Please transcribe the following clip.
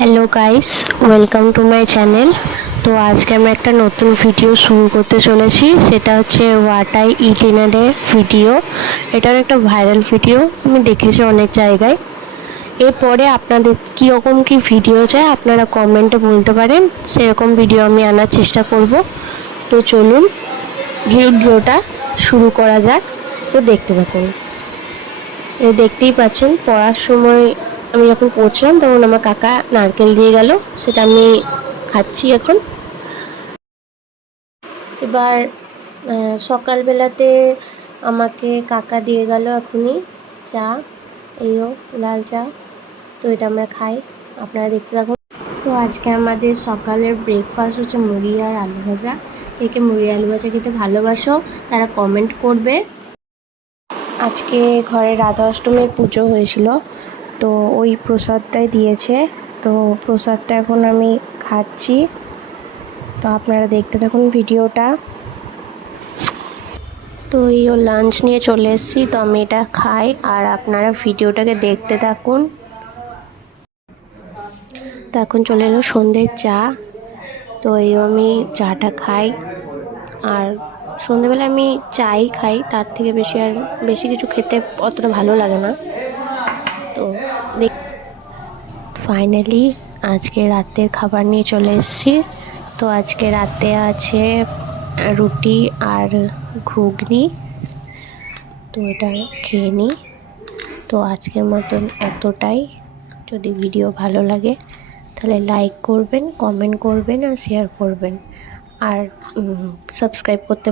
Hello guys, welcome to my channel. তো আজকে আমি একটা নতুন ভিডিও শুরু করতে চলেছি, সেটা হচ্ছে what I it in a day video. এটার একটা ভাইরাল ভিডিও আমি দেখেছি অনেক জায়গায়। এরপরে আপনাদের কীরকম কী ভিডিও চাই আপনারা কমেন্টে বলতে পারেন, সেরকম ভিডিও আমি আনার চেষ্টা করব। তো চলুন ভিডিওটা শুরু করা যাক। তো দেখতে থাকুন। দেখতেই পাচ্ছেন, পড়ার সময় আমি যখন পড়ছিলাম তখন আমার কাকা নারকেল দিয়ে গেল, সেটা আমি খাচ্ছি এখন। এবার সকালবেলাতে আমাকে কাকা দিয়ে গেল এখনই চা, এইও লাল চা। তো এটা আমরা খাই, আপনারা দেখতে থাকুন। তো আজকে আমাদের সকালের ব্রেকফাস্ট হচ্ছে মুড়ি আর আলু ভাজা। একে মুড়ি আলু ভাজা খেতে ভালোবাসো তারা কমেন্ট করবে। আজকে ঘরে রাধা অষ্টমীর পুজো হয়েছিল, তো ওই প্রসাদটাই দিয়েছে। তো প্রসাদটা এখন আমি খাচ্ছি, তো আপনারা দেখতে থাকুন ভিডিওটা। তো এই লাঞ্চ নিয়ে চলে এসেছি, তো আমি এটা খাই আর আপনারা ভিডিওটাকে দেখতে থাকুন। তো এখন চলে এলো সন্ধ্যের চা, তো এই আমি চাটা খাই। আর সন্ধ্যেবেলা আমি চাই খাই, তার থেকে বেশি কিছু খেতে অতটা ভালো লাগে না। তো ফাইনালি আজকে রাতের খাবার নিয়ে চলে এসেছি। তো আজকে রাতে আছে রুটি আর ঘুগনি, তো এটা খেয়ে নিই। তো আজকের মতন এতটাই। যদি ভিডিও ভালো লাগে তাহলে লাইক করবেন, কমেন্ট করবেন আর শেয়ার করবেন, আর সাবস্ক্রাইব করতে